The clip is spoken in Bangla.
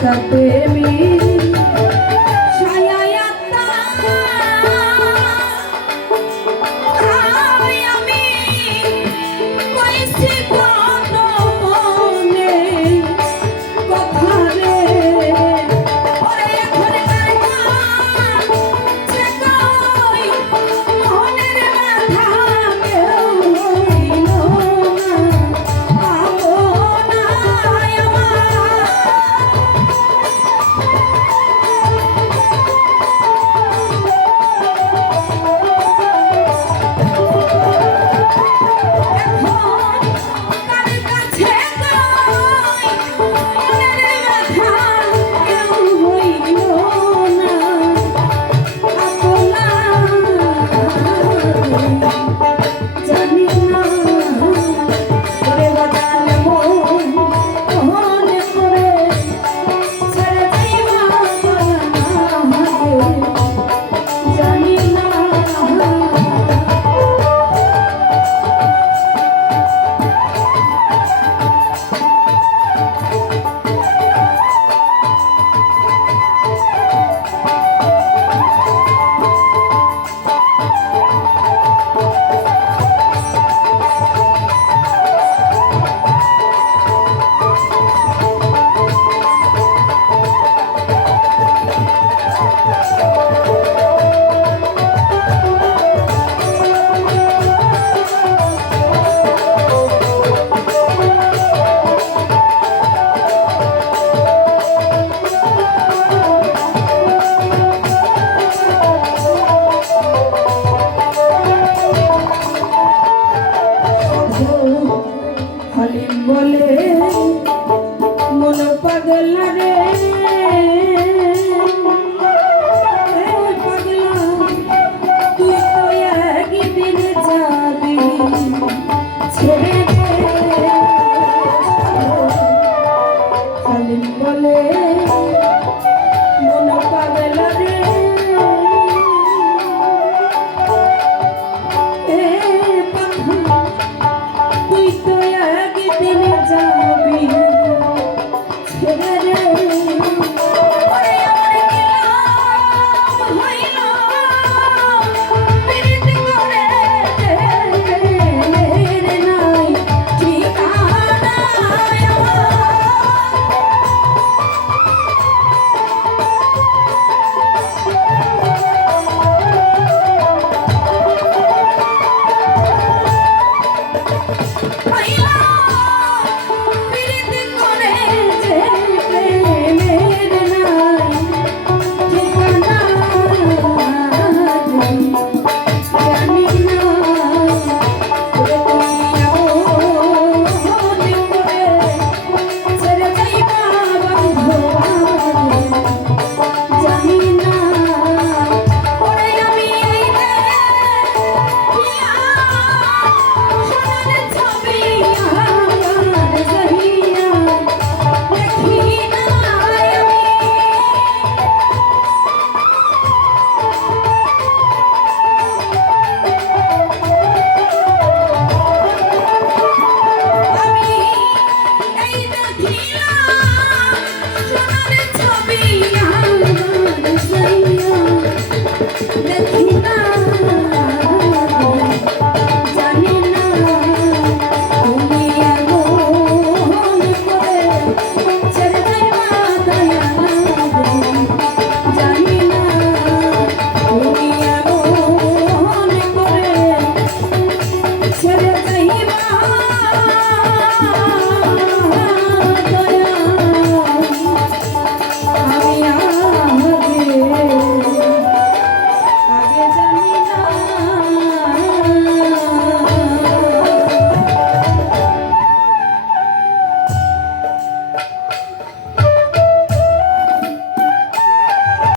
সাথে মিল Thank you.